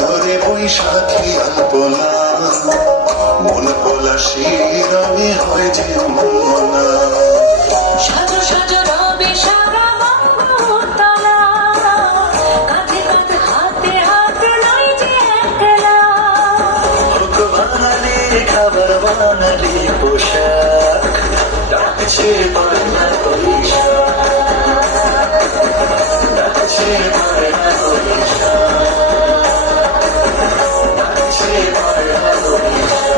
ধরে বৈশাখী আলপনা, মন পলাশি রঙে হয় যে মনা। সাজো সাজো রবে সারা বঙ্গতলা, কাঁধে কাঁধে হাতে হাতে নয় যে একলা। হোক বাঙালির খাবার বাঙালি পোশাক, ডাকছে বাংলা বৈশাখ, ডাকছে বাংলা বৈশাখ, ডাকছে বাংলা বৈশাখ।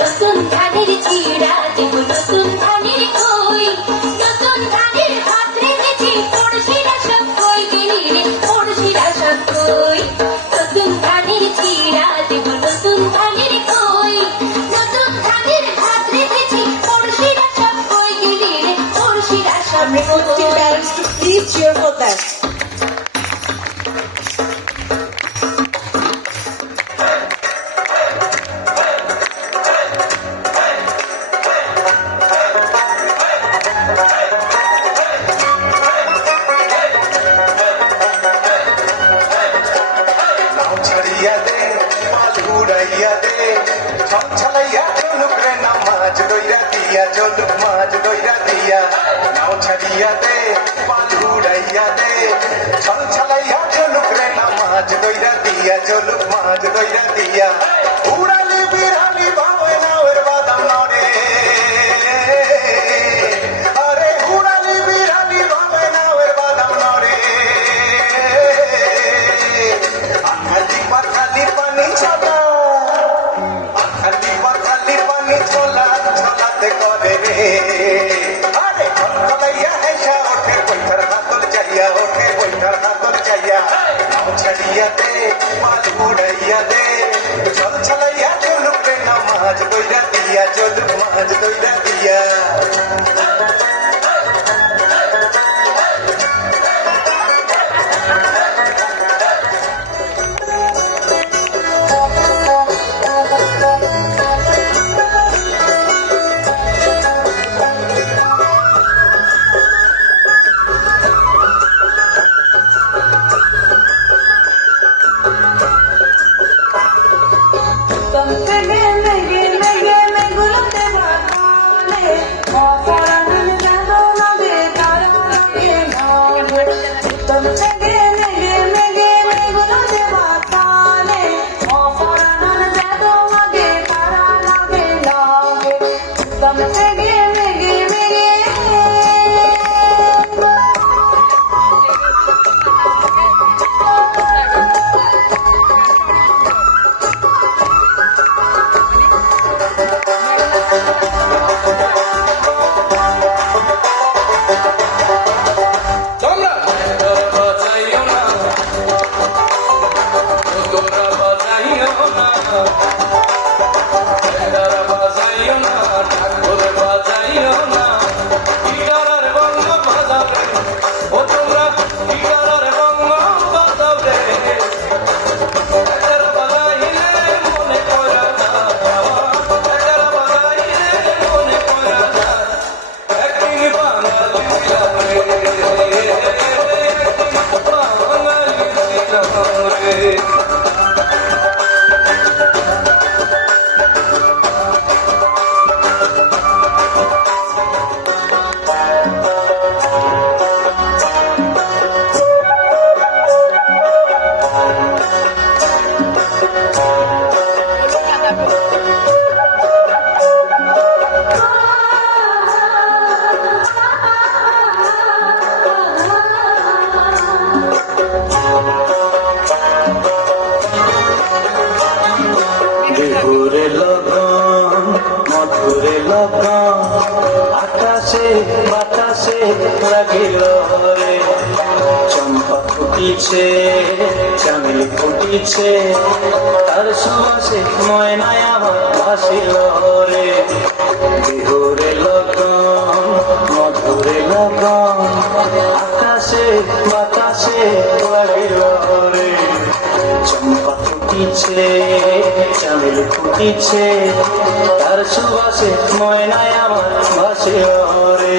নতুন ধানের চিড়া দেব, নতুন ধানের খই, নতুন ধানের ভাত রেখেছি, পড়শিরা সব কই গেলি রে, পড়শিরা সব কই। নতুন ধানের চিড়া দেব, নতুন ধানের খই, নতুন ধানের ভাত রেখেছি, পড়শিরা সব কই গেলি রে, পড়শিরা সব কই। Requesting parents to please cheer for that. চলুক মাঝ দইরা দিয়া, নাও ছাড়িয়া দে পাল উড়াইয়া দে, ছল ছলাইয়া চলুক রে না মাঝ দইরা দিয়া, চলুক মাঝ দইরা দিয়া। উড়ালি বিড়ালি ভাবে নাওয়ের বাদাম নড়ে, আরে উড়ালি বিড়ালি ভাবে নাওয়ের বাদাম নড়ে। আখালি পাখালি পানি ছলা, আখালি পাখালি পানি ছলা ছলাতে করে রে। আরে খলখলাইয়া হেসা ওঠে বৈঠার হাতল চাইয়া, ওঠে বৈঠার হাতল চাইয়া। নাও ছাড়িয়া দে মাছ উড়াইয়া দে, ছল ছলাইয়া চলুক রে না মাছ দইরা দিয়া, চলুক মাছ দইরা দিয়া। আকাশে বাতাসে লাগিল রে, চম্পা ফুটিছে চামেলি ফুটিছে, তার সমাসে ময়নায় আমার ভাসিল রে। বিহুরে লগন মধুরে লগন, আকাশে বাতাসে ফুটিছে, চামেলি ফুটিছে, তার সুবাসে ময়নায় আমার ভাসে রে।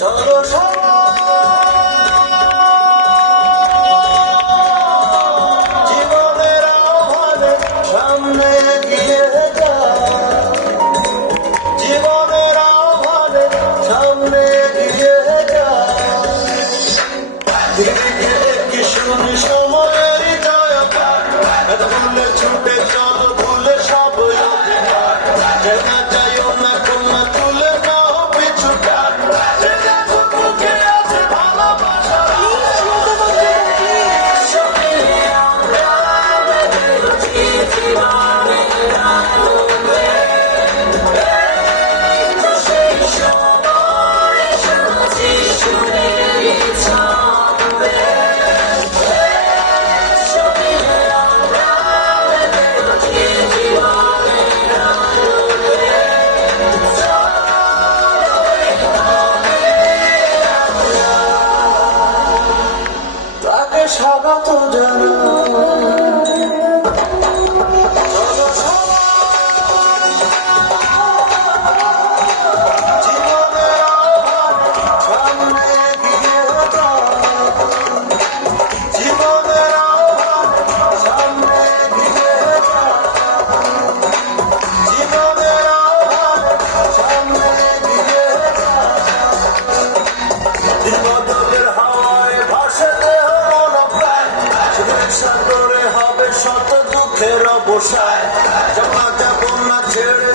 চলো জীবনের আহ্বানে সামনে এগিয়ে যাও, জীবনের আহ্বানে সামনে এগিয়ে যাও। দিকে কি শুনি সময়েরই জয়গান, এত ভুলে ছুটে চলো ভুলে সব অধিকার। যেনা যাইও না কোনা তুলে নাও পিছুটান, তাকে স্বাগত জানাই। জীবনের আহ্বানে সামনে এগিয়ে যাও, জীবনের আহ্বানে সামনে এগিয়ে যাও, জীবনের আহ্বানে সামনে এগিয়ে যাও। দিনবদলের হাওয়ায় ভাসে দেহ মন প্রাণ, সুখের সাগরে হবে শত দুঃখের অবসায়। জমা যাব না ছেড়ে